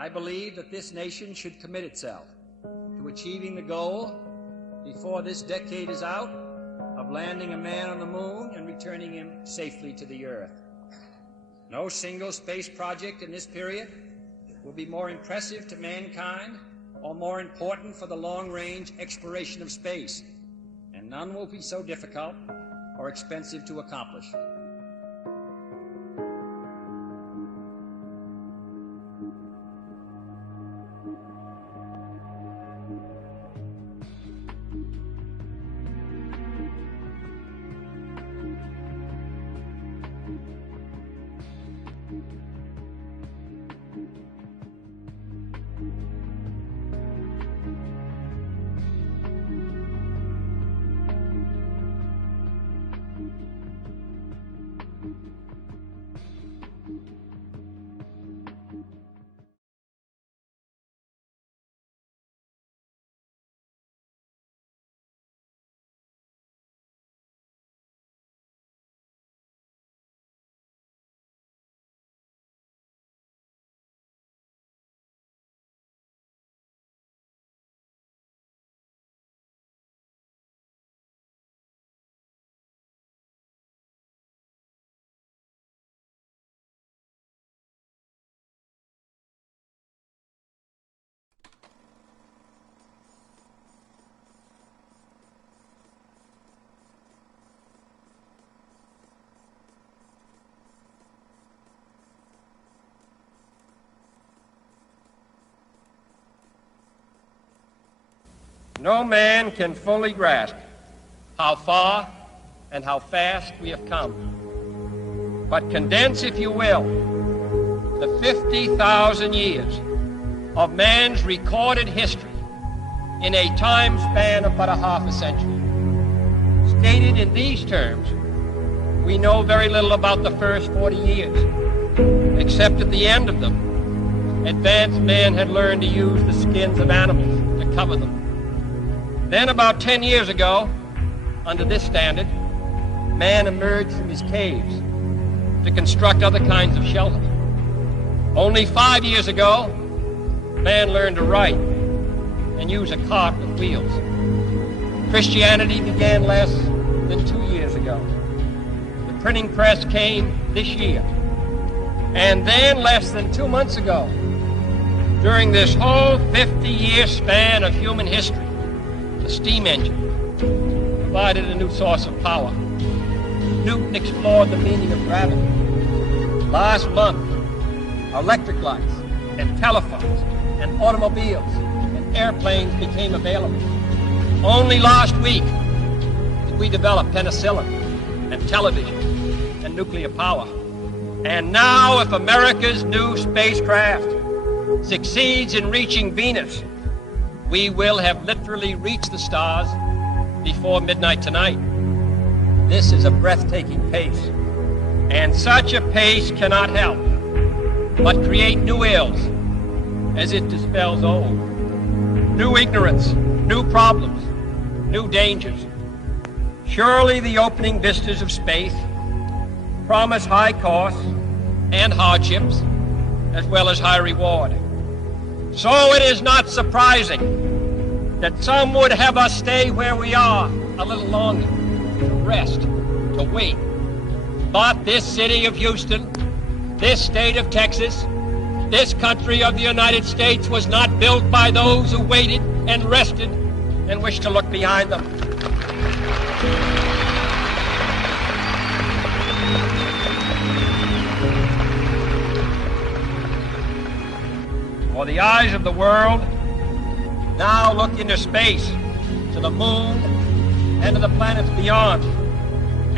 I believe that this nation should commit itself to achieving the goal, before this decade is out, of landing a man on the moon and returning him safely to the Earth. No single space project in this period will be more impressive to mankind or more important for the long-range exploration of space, and none will be so difficult or expensive to accomplish. No man can fully grasp how far and how fast we have come. But condense, if you will, the 50,000 years of man's recorded history in a time span of but a half a century. Stated in these terms, we know very little about the first 40 years, except at the end of them, advanced man had learned to use the skins of animals to cover them. Then about 10 years ago, under this standard, man emerged from his caves to construct other kinds of shelter. Only 5 years ago, man learned to write and use a cart with wheels. Christianity began less than 2 years ago. The printing press came this year. And then less than 2 months ago, during this whole 50-year span of human history, the steam engine provided a new source of power. Newton explored the meaning of gravity. Last month, electric lights and telephones and automobiles and airplanes became available. Only last week did we develop penicillin and television and nuclear power. And now, if America's new spacecraft succeeds in reaching Venus, we will have literally reached the stars before midnight tonight. This is a breathtaking pace, and such a pace cannot help but create new ills as it dispels old. New ignorance, new problems, new dangers. Surely the opening vistas of space promise high costs and hardships, as well as high reward. So it is not surprising that some would have us stay where we are a little longer, to rest, to wait. But this city of Houston, this state of Texas, this country of the United States was not built by those who waited and rested and wished to look behind them. For the eyes of the world now look into space, to the moon, and to the planets beyond.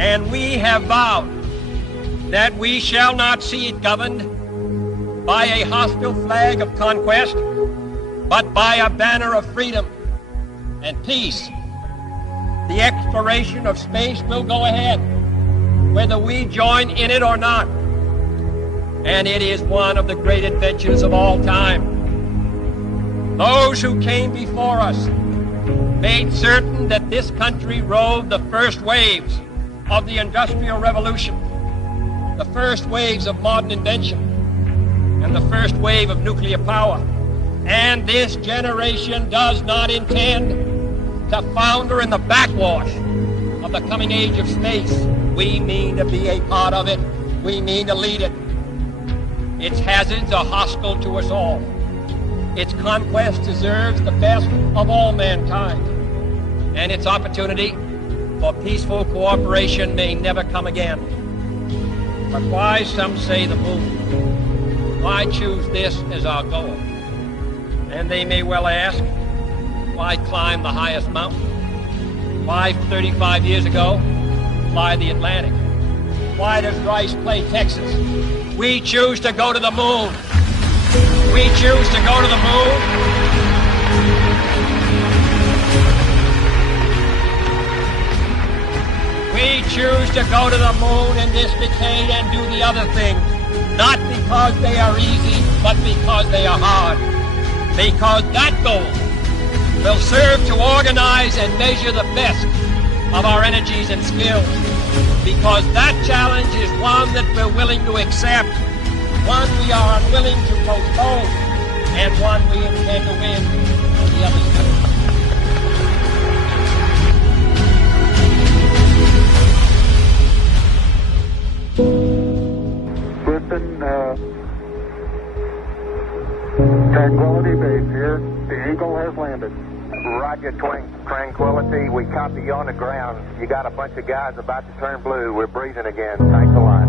And we have vowed that we shall not see it governed by a hostile flag of conquest, but by a banner of freedom and peace. The exploration of space will go ahead, whether we join in it or not. And it is one of the great adventures of all time. Those who came before us made certain that this country rode the first waves of the Industrial Revolution, the first waves of modern invention. and the first wave of nuclear power. And this generation does not intend to founder in the backwash of the coming age of space. We mean to be a part of it. We mean to lead it. Its hazards are hostile to us all. Its conquest deserves the best of all mankind. And its opportunity for peaceful cooperation may never come again. But why, some say, the moon? Why choose this as our goal? And they may well ask, why climb the highest mountain? Why, 35 years ago, fly the Atlantic? Why does Rice play Texas? We choose to go to the moon. We choose to go to the moon. We choose to go to the moon in this decade and do the other things, not because they are easy, but because they are hard. Because that goal will serve to organize and measure the best of our energies and skills. Because that challenge is one that we're willing to accept, one we are unwilling to postpone, and one we intend to win on the other side. Houston, Tranquility Base here. The Eagle has landed. Roger, Tranquility. We copy you on the ground. You got a bunch of guys about to turn blue. We're breathing again. Thanks a lot.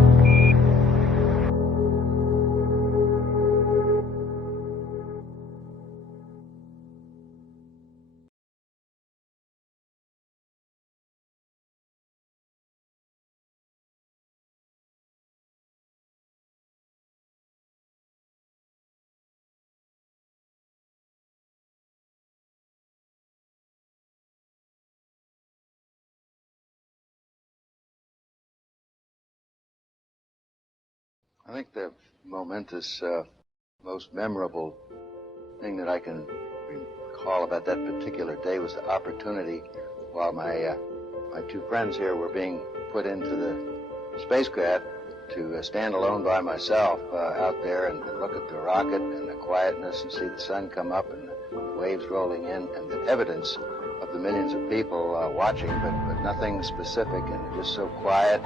I think the momentous, most memorable thing that I can recall about that particular day was the opportunity while my two friends here were being put into the spacecraft to stand alone by myself out there and look at the rocket and the quietness and see the sun come up and the waves rolling in and the evidence of the millions of people watching, but nothing specific and just so quiet.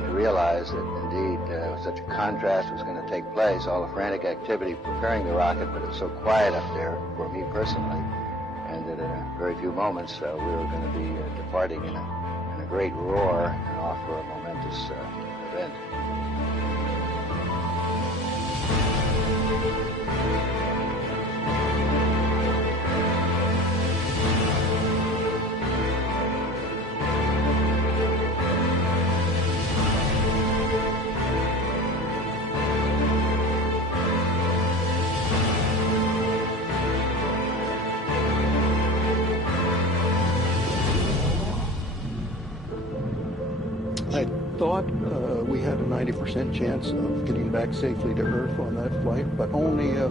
To realize that indeed such a contrast was going to take place, all the frantic activity preparing the rocket, but it was so quiet up there for me personally, and that in a very few moments we were going to be departing in a great roar and off for a momentous event. I thought we had a 90% chance of getting back safely to Earth on that flight, but only a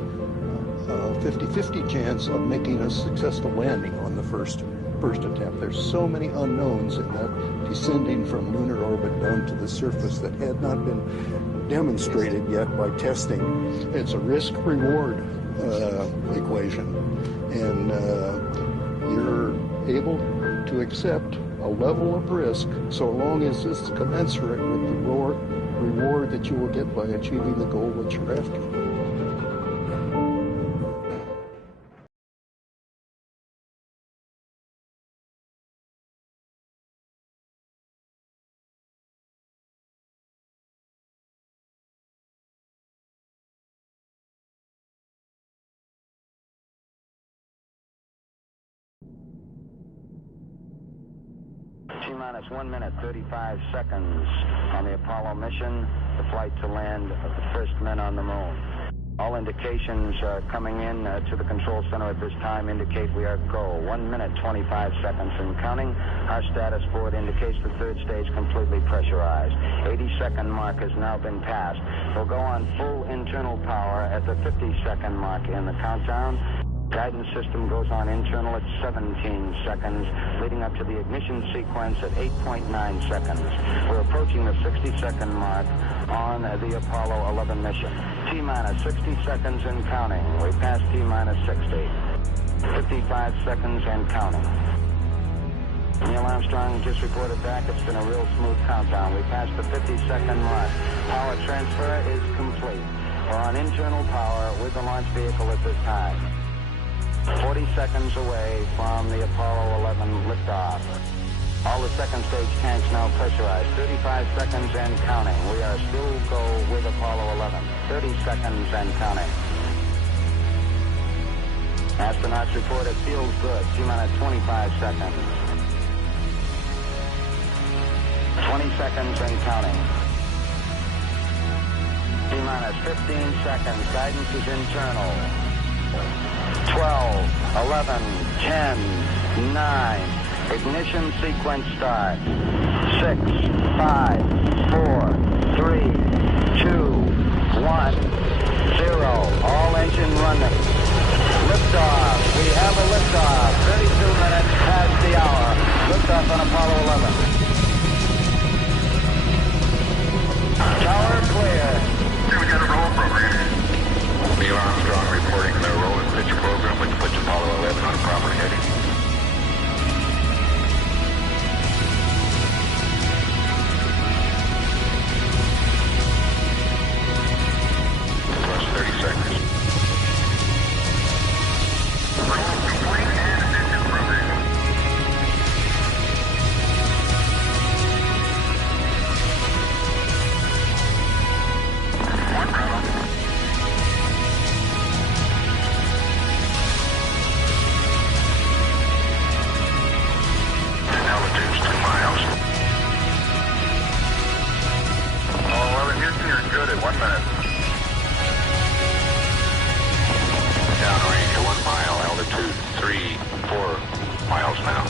50-50 chance of making a successful landing on the first attempt. There's so many unknowns in that descending from lunar orbit down to the surface that had not been demonstrated yet by testing. It's a risk-reward equation, and you're able to accept a level of risk so long as it's commensurate with the reward that you will get by achieving the goal that you're after. T-minus 1 minute, 35 seconds on the Apollo mission, the flight to land of the first men on the moon. All indications coming in to the control center at this time indicate we are go. 1 minute, 25 seconds and counting. Our status board indicates the third stage completely pressurized. 80-second mark has now been passed. We'll go on full internal power at the 50-second mark in the countdown. Guidance system goes on internal at 17 seconds, leading up to the ignition sequence at 8.9 seconds. We're approaching the 60-second mark on the Apollo 11 mission. T-minus 60 seconds and counting. We passed T-minus 60. 55 seconds and counting. Neil Armstrong just reported back. It's been a real smooth countdown. We passed the 50-second mark. Power transfer is complete. We're on internal power with the launch vehicle at this time. 40 seconds away from the Apollo 11 liftoff. All the second stage tanks now pressurized. 35 seconds and counting. We are still go with Apollo 11. 30 seconds and counting. Astronauts report it feels good. T-minus 25 seconds. 20 seconds and counting. T-minus 15 seconds. Guidance is internal. 12, 11, 10, 9. Ignition sequence starts. 6, 5, 4, 3, 2, 1, 0. All engine running. Liftoff. We have a liftoff. 32 minutes past the hour. Liftoff on Apollo 11. Tower clear. We got a roll program. Neil Armstrong reporting the roll and pitch program, which puts Apollo 11 on a proper heading. Plus 30 seconds. Roll complete and engine provision. One round. Altitude's 2 miles. Oh, 11 Houston, you're good at 1 minute. Downrange 1 mile, altitude 3, 4 miles now.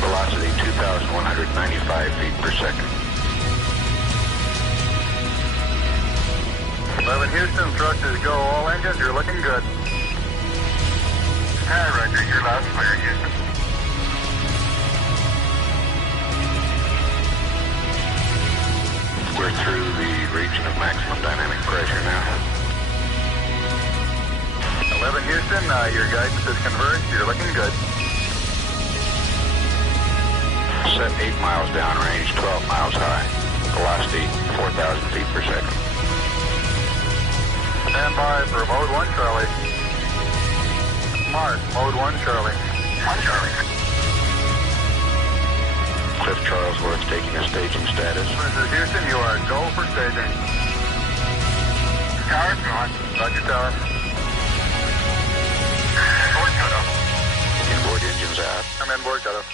Velocity 2,195 feet per second. 11 Houston, thrusters go. All engines, you're looking good. Hi, Roger. You're loud and clear, Houston. We're through the region of maximum dynamic pressure now. 11 Houston, your guidance is converged. You're looking good. Set 8 miles downrange, 12 miles high. Velocity 4,000 feet per second. Stand by for mode 1, Charlie. Mars, mode 1, Charlie. 1, Charlie. Cliff Charlesworth taking a staging status. This is Houston, you are go for staging. Tower's gone. Roger, tower. Board cutoff. Inboard engines out. I'm in board cutoff.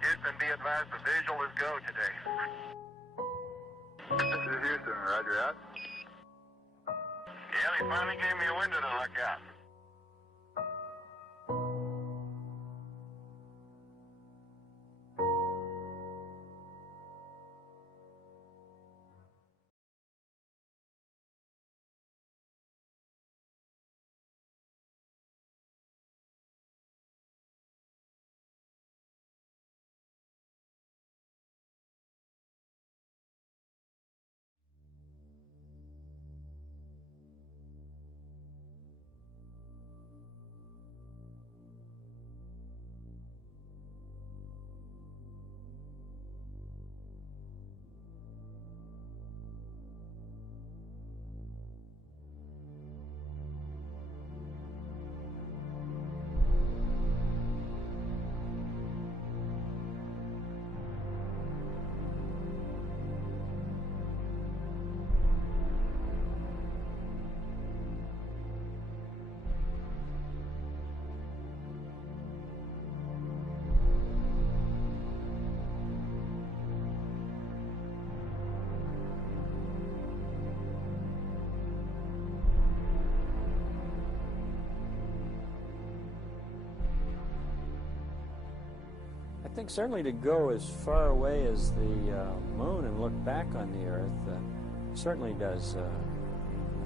Houston, be advised the visual is go today. This is Houston, roger out. Yeah, they finally gave me a window to look out. think certainly to go as far away as the moon and look back on the Earth certainly does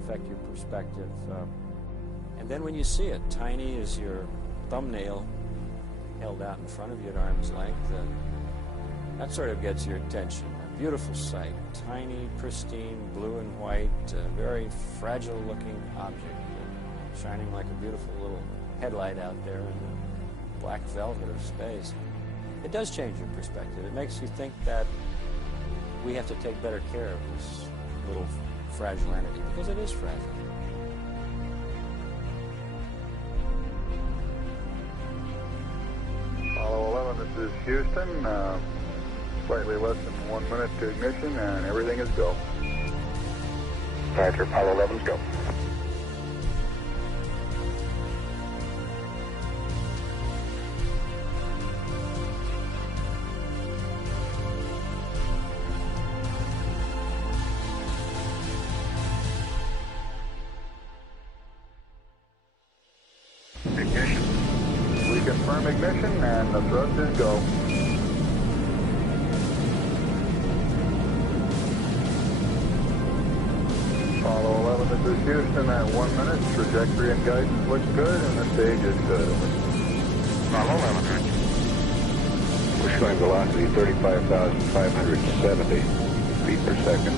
affect your perspective. And then when you see it, tiny as your thumbnail held out in front of you at arm's length, that sort of gets your attention. A beautiful sight, tiny, pristine, blue and white, very fragile-looking object, shining like a beautiful little headlight out there in the black velvet of space. It does change your perspective. It makes you think that we have to take better care of this little fragile entity, because it is fragile. Apollo 11, this is Houston. Slightly less than 1 minute to ignition, and everything is go. Roger, Apollo 11's go. Ignition. We confirm ignition, and the thrust is go. Apollo 11, this is Houston at 1 minute. Trajectory and guidance looks good, and the stage is good. Apollo 11. We're showing velocity 35,570 feet per second.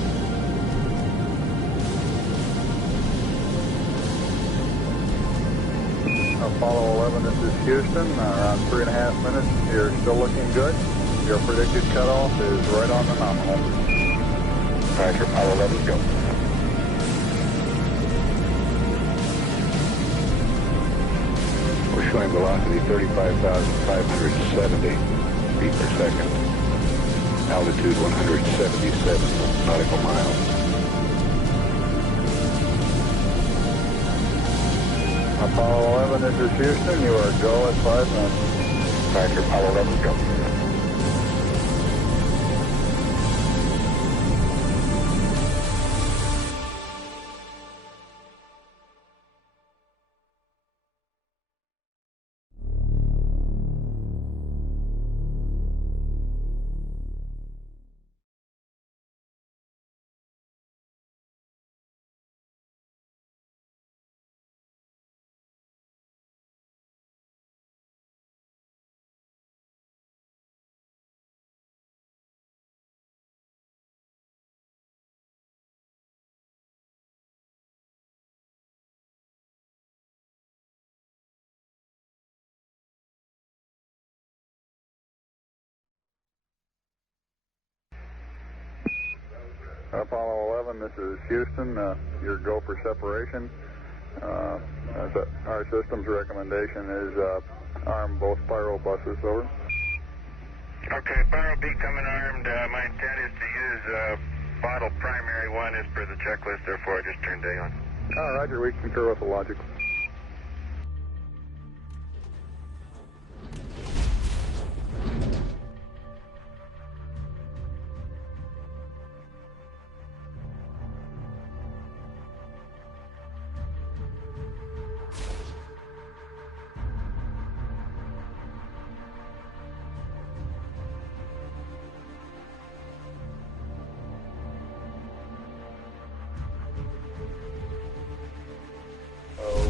Apollo 11, this is Houston. Around 3.5 minutes. You're still looking good. Your predicted cutoff is right on the nominal. Roger, Apollo 11's go. We're showing velocity 35,570 feet per second. Altitude 177 nautical miles. Apollo 11, this is Houston. You are go at 5 minutes. Roger, Apollo 11's go. Apollo 11, this is Houston. Your go for separation. Our system's recommendation is arm both spiral buses, over. Okay, Pyro B coming armed. My intent is to use bottle primary one as per the checklist, therefore I just turned day on. Roger, we concur with the logic.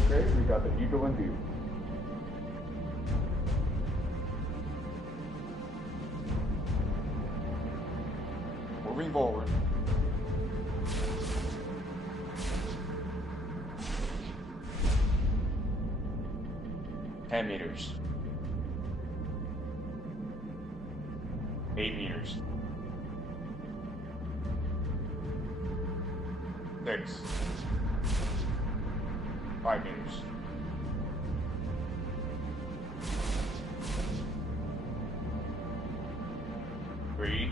Okay, we got the Eagle in view. Moving forward. $10 meters. 8 meters. 6. 5 meters. 3.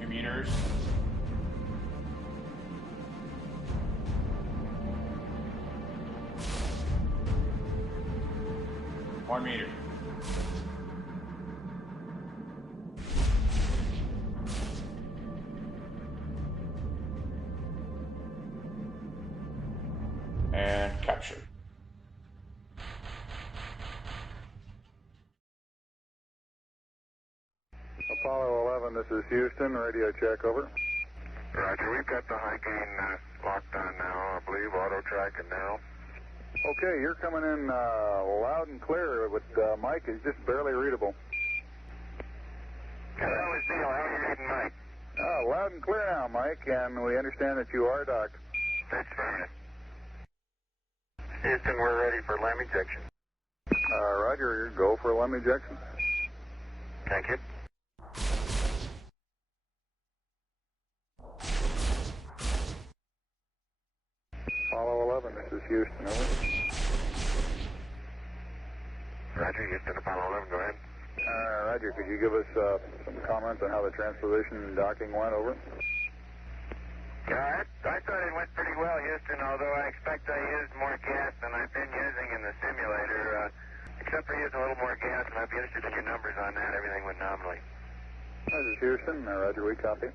2 meters. 1 meter. And capture. Apollo 11, this is Houston. Radio check, over. Roger, we've got the high gain locked on now, I believe, auto track and narrow. Okay, you're coming in loud and clear, but Mike is just barely readable. Hello, it's Neil. How are you reading, Mike? Loud and clear now, Mike, and we understand that you are docked. That's right. Houston, we're ready for LEM ejection. Roger, go for LEM ejection. Thank you. Apollo 11, this is Houston, over. Roger, Houston, Apollo 11, go ahead. Roger, could you give us some comments on how the transposition and docking went, over? Yeah, I thought it went pretty well, Houston, although I expect I used more gas than I've been using in the simulator. Except for using a little more gas, and I'd be interested in your numbers on that. Everything went nominally. This is Houston. Roger, we copy.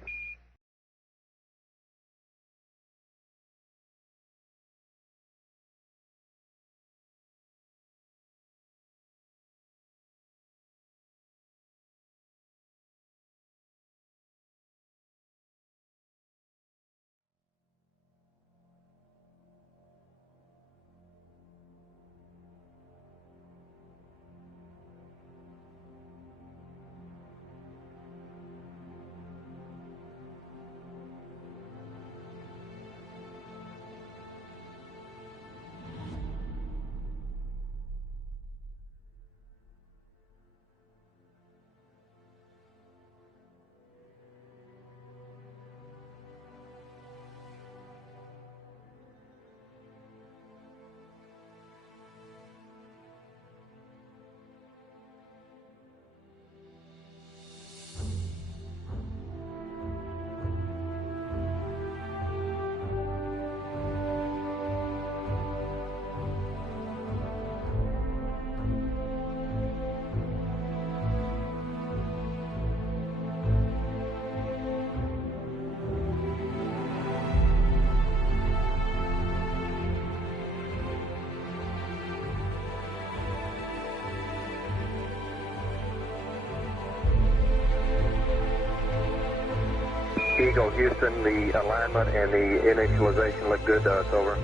Eagle, Houston, the alignment and the initialization look good to us, over.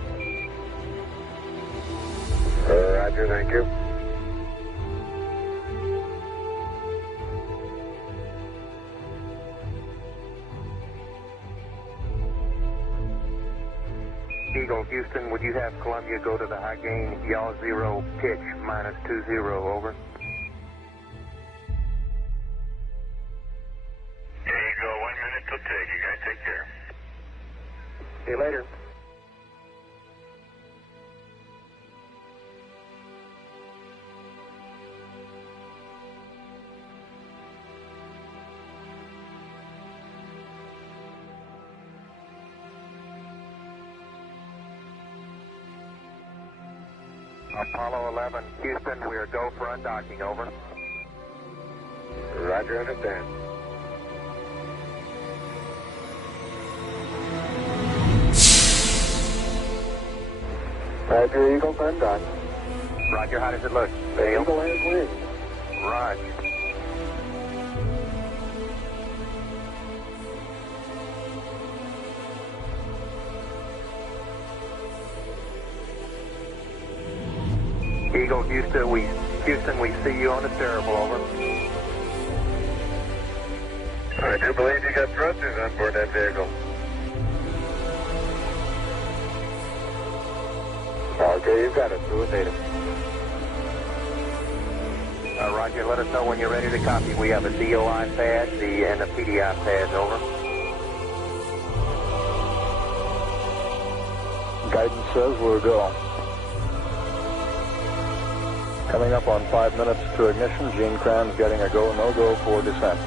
Roger, thank you. Eagle, Houston, would you have Columbia go to the high gain, yaw 0, pitch, -20, over? See you later. Apollo 11, Houston, we are go for undocking, over. Roger, understand. Roger, Eagle, undock. Roger, how does it look? The Eagle has wings. Roger. Eagle, Houston, we see you on the terrible, over. I do believe you got thrusters on board that vehicle. Okay, you've got it. Do it, data. Roger, let us know when you're ready to copy. We have a DOI pad and a PDI pad, over. Guidance says we're go. Coming up on 5 minutes to ignition. Gene Kranz getting a go, no-go for descent.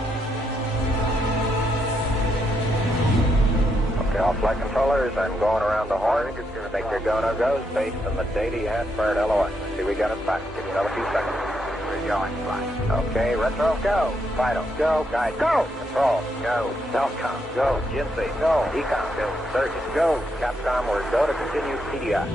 Okay, all flight controllers, I'm going around the horn. It's going to make your go, no-goes based on the data you have for an LOI. Let's see, we got it back. Give you another few seconds. We're going, fine. Okay, retro, go. Vital, go. Guide, go. Control, go. Selcom, go. GINSI, go. Ecom, go. Surgeon, go. Capcom, we're go to continue PDI.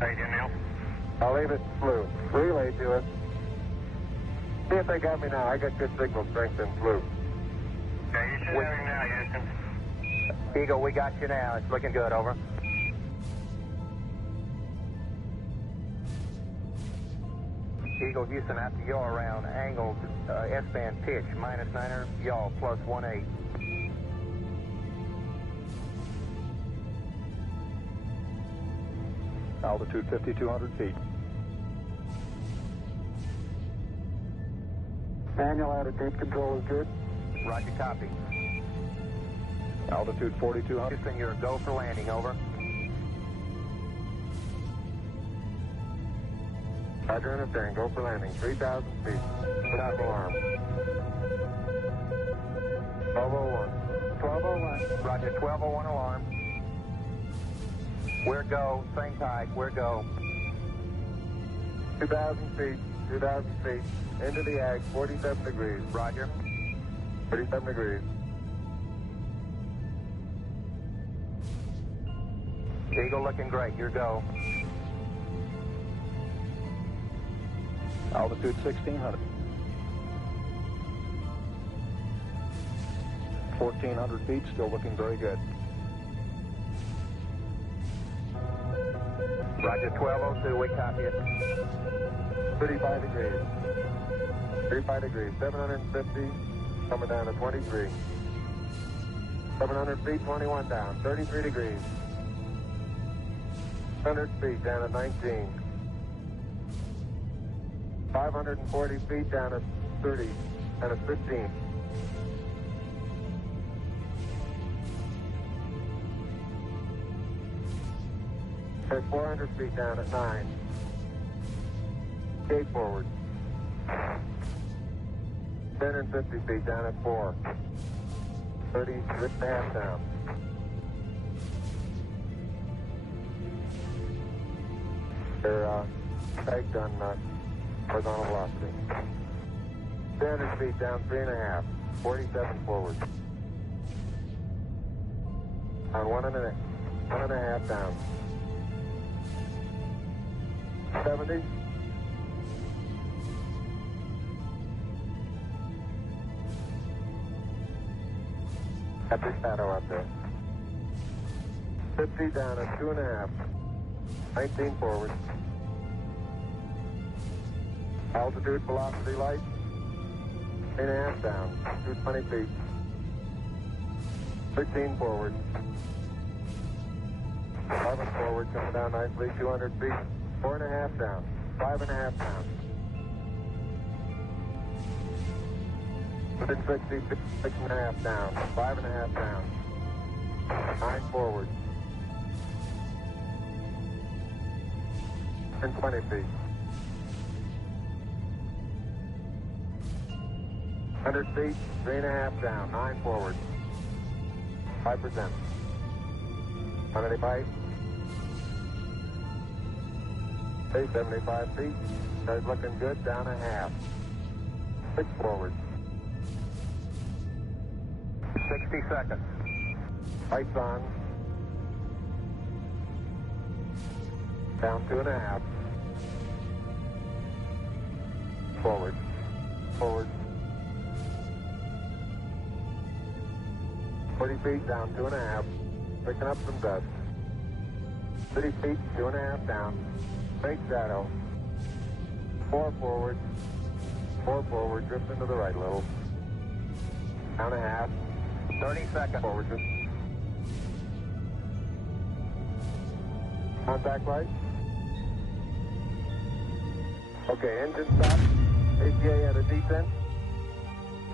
How you doing, Neil? I'll leave it blue. Relay to us. See if they got me now. I got good signal strength in blue. Okay, you should have him now, Houston. Eagle, we got you now. It's looking good, over. Eagle, Houston, after yaw around, angled S-band pitch, -9er, yaw, +18. Altitude 5,200 feet. Manual attitude control is good. Roger, copy. Altitude 4,200. Houston, you're a go for landing, over. Roger, understand. Go for landing. 3,000 feet. Stop alarm. 1201. 1201. Roger, 1201 alarm. Where go? Same type. Where go? 2,000 feet. 2,000 feet. Into the ag. 47 degrees. Roger. 37 degrees. Eagle looking great. Your go. Altitude 1,600. 1,400 feet. Still looking very good. Roger, 1202. We copy it. 35 degrees. 35 degrees. 750. Coming down to 23. 700 feet, 21 down. 33 degrees. 100 feet down at 19. 540 feet down at 30 and at 15. At 400 feet down at 9. Gate forward. 10 and 50 feet down at 4. 36.5 down. They're pegged on horizontal velocity. 300 feet down, 3.5. 47 forward. On 1.5 down. 70. At the shadow out there. 50 down at 2.5. 19 forward. Altitude, velocity, light. 8.5 down. 220 feet. 13 forward. 11 forward, coming down nicely. 200 feet. 4.5 down. 5.5 down. Within 60 feet, 6.5 down. 5.5 down. 9 forward. And 20 feet. 100 feet, 3.5 down. 9 forward. 5%. 185. Stay 75 feet. Starts looking good. Down a half. 6 forward. 60 seconds. Lights on. Down 2.5. Forward. Forward. 40 feet down 2.5. Picking up some dust. 30 feet, 2.5 down. Straight shadow. 4 forward. 4 forward. Drift into the right a little. Down a half. 30 seconds. Forward. Drift. Contact light. Okay, engine stop. ATA at a descent.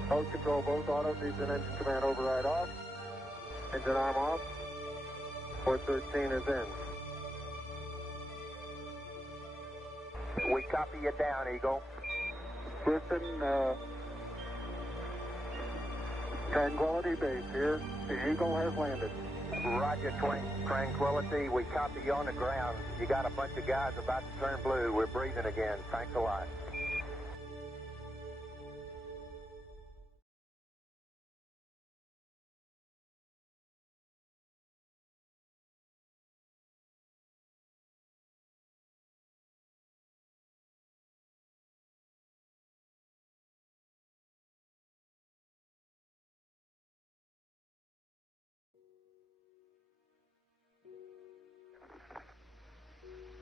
Mode control both auto. Descent engine command override off. Engine arm off. 413 is in. We copy you down, Eagle. Houston, Tranquility Base here. The Eagle has landed. Roger, Tranquility. We copy you on the ground. You got a bunch of guys about to turn blue. We're breathing again. Thanks a lot.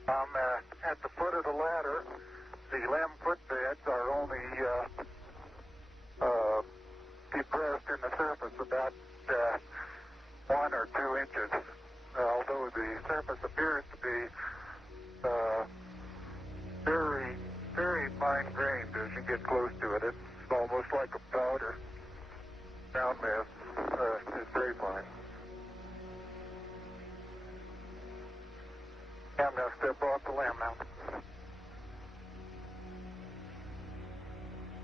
I'm at the foot of the ladder. The limb footbeds are only depressed in the surface about 1 or 2 inches, although the surface appears to be very, very fine-grained as you get close to it. It's almost like a powder. Ground mass is very fine. I'm going to step off the limb now.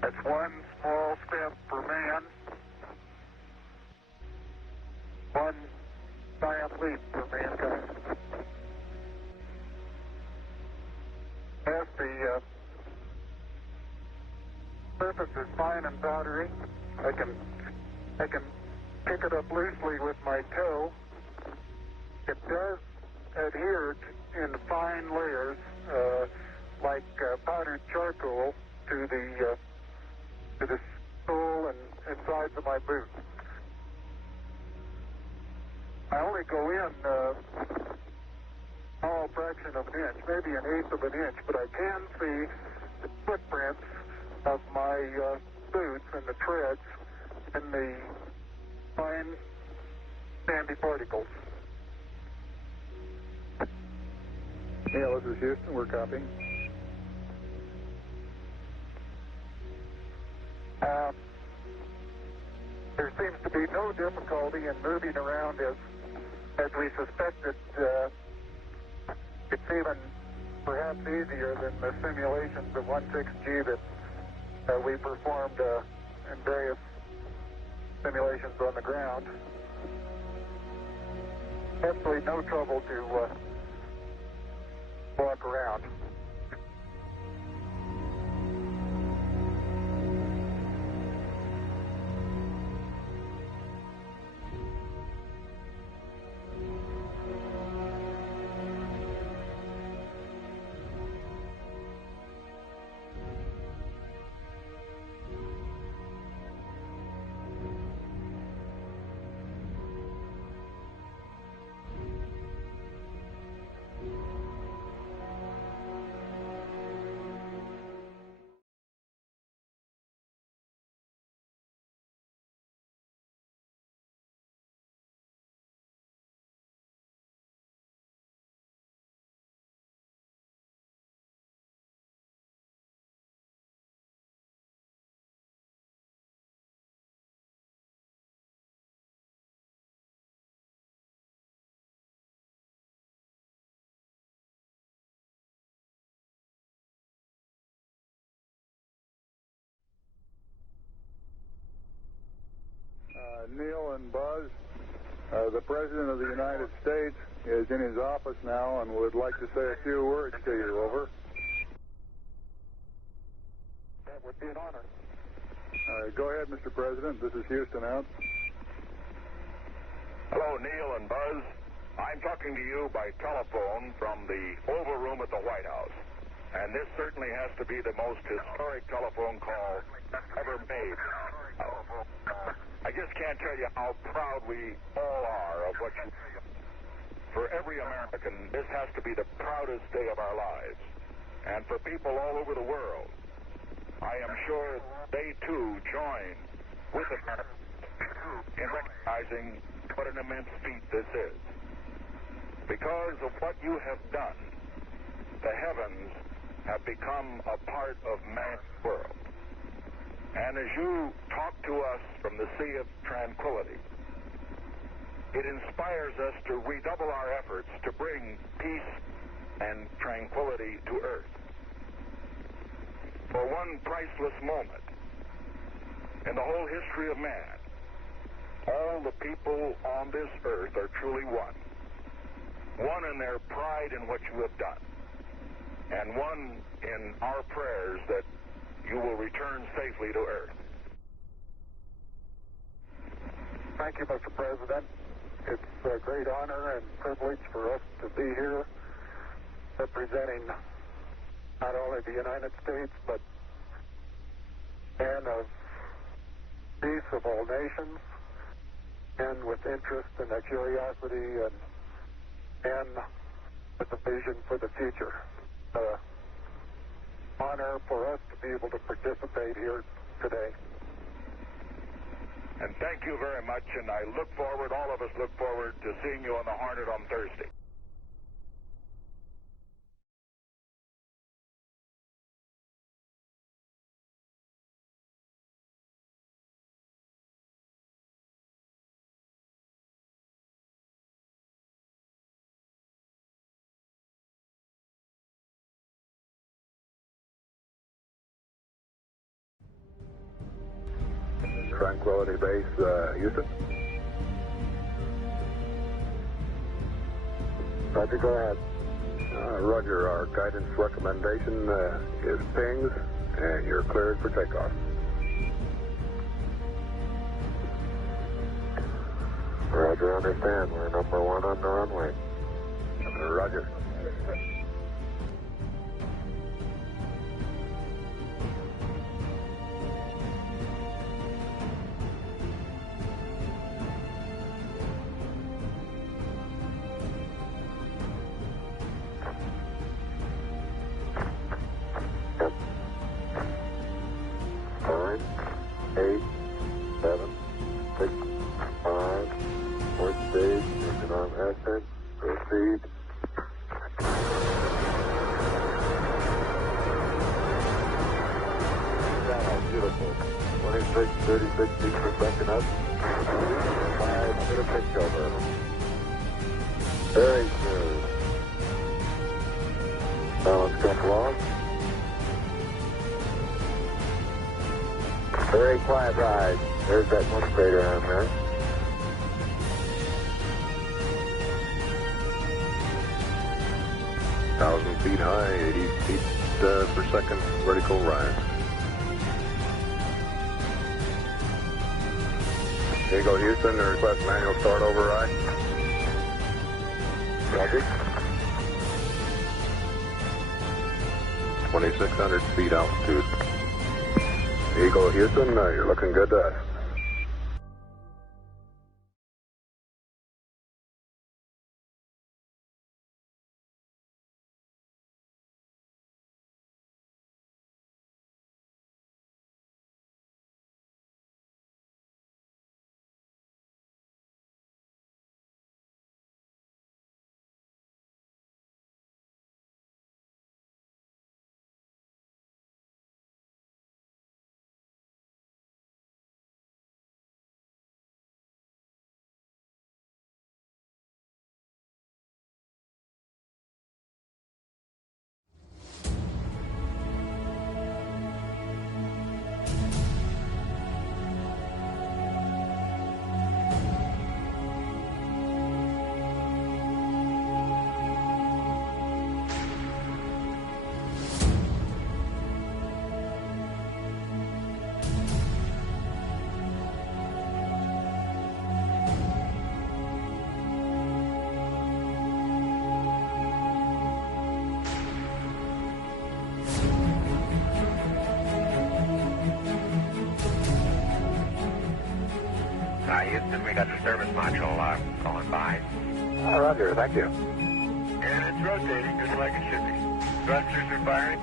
That's one small step for man, one giant leap for mankind. As the surface is fine and powdery, I can pick it up loosely with my toe. It does adhere in fine layers, like powdered charcoal, to the sole and sides of my boot. I only go in a small fraction of an inch, maybe 1/8 of an inch, but I can see the footprints of my boots and the treads and the fine sandy particles. Neil, this is Houston. We're copying. There seems to be no difficulty in moving around as we suspected. It's even perhaps easier than the simulations of 16G that we performed in various simulations on the ground. Absolutely no trouble to walk around. Neil and Buzz, the President of the United States is in his office now and would like to say a few words to you. Over. That would be an honor. Go ahead, Mr. President. This is Houston out. Hello, Neil and Buzz. I'm talking to you by telephone from the Oval Room at the White House. And this certainly has to be the most historic telephone call ever made. I just can't tell you how proud we all are of what you do. For every American, this has to be the proudest day of our lives. And for people all over the world, I am sure they too join with America in recognizing what an immense feat this is. Because of what you have done, the heavens have become a part of man's world. And as you talk to us from the Sea of Tranquility, it inspires us to redouble our efforts to bring peace and tranquility to Earth. For one priceless moment in the whole history of man, all the people on this earth are truly one. One in their pride in what you have done, and one in our prayers that you will return safely to Earth. Thank you, Mr. President. It's a great honor and privilege for us to be here representing not only the United States, but men of peace of all nations, and with interest and a curiosity and with a vision for the future. Honor for us to be able to participate here today. And thank you very much, and I look forward, all of us look forward to seeing you on the Hornet on Thursday. Tranquility Base, Houston. Roger, go ahead. Roger, our guidance recommendation is pings, and you're cleared for takeoff. Roger, understand. We're number one on the runway. Roger. Beautiful. 26, 36 feet per second up. 5 pitch over. Very smooth. Balance come along. Very quiet ride. There's that one crater on there. Feet high, 80 feet per second vertical rise. Here you go, Houston. Request manual start override. Roger. 2,600 feet altitude. Here you go, Houston. You're looking good to us. Houston, we got the service module going by. Roger, thank you. And it's rotating just like it should be. Thrusters are firing.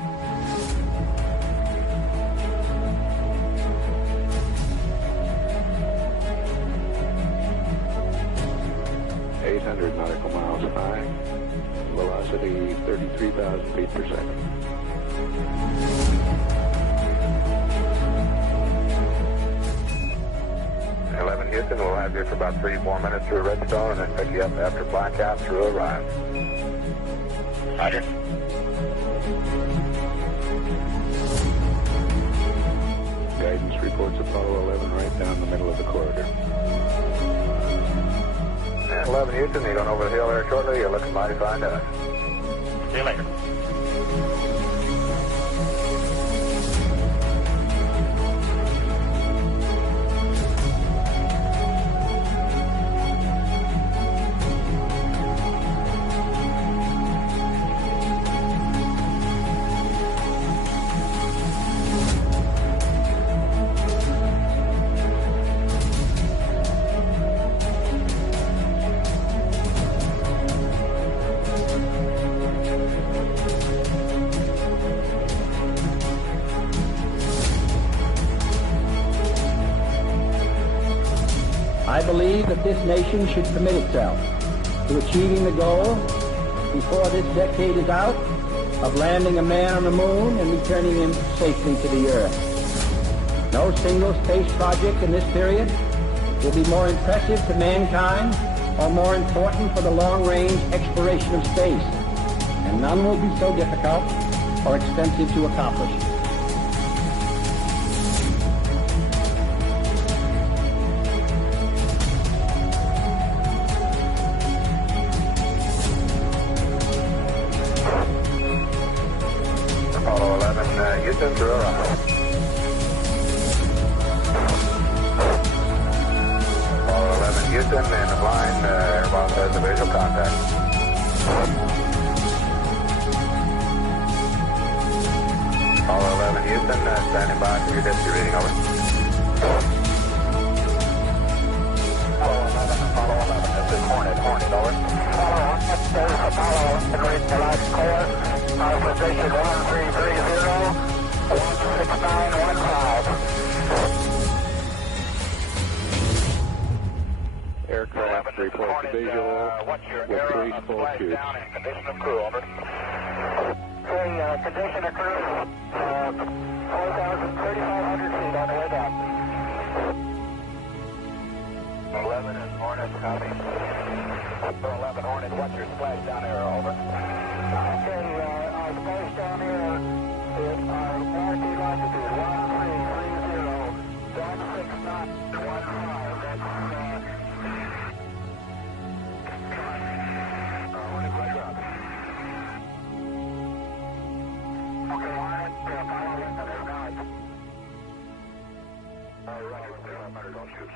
nautical miles high. Velocity 33,000 feet per second. Houston, we'll have you for about 3-4 minutes through Redstone and then pick you up after blackout through Orion. Roger. Guidance reports Apollo 11 right down the middle of the corridor. And 11 Houston, you're going over the hill there shortly. You're looking mighty fine to us. See you later. believe that this nation should commit itself to achieving the goal, before this decade is out, of landing a man on the moon and returning him safely to the Earth. No single space project in this period will be more impressive to mankind or more important for the long-range exploration of space, and none will be so difficult or expensive to accomplish. Apollo 11, Houston, through Aurora. Apollo 11, Houston, and the blind, Airbus has a visual contact. Apollo 11, Houston, standing by for your dipsy reading, over. Apollo 11, this is Hornet, over. Apollo 11, read the last clear. Our position 1330, 16915. Aircraft reports visual with 3 full tubes. Condition of crew, over. Condition of crew, 3,500 feet on the way down. 11 and Hornet, copy. 11 Hornet, what's your splashdown error, over? Okay, our splashdown error is our latitude, 1330, 16915. That's, okay, Hornet, Apollo 11 is not. All right, don't shoot.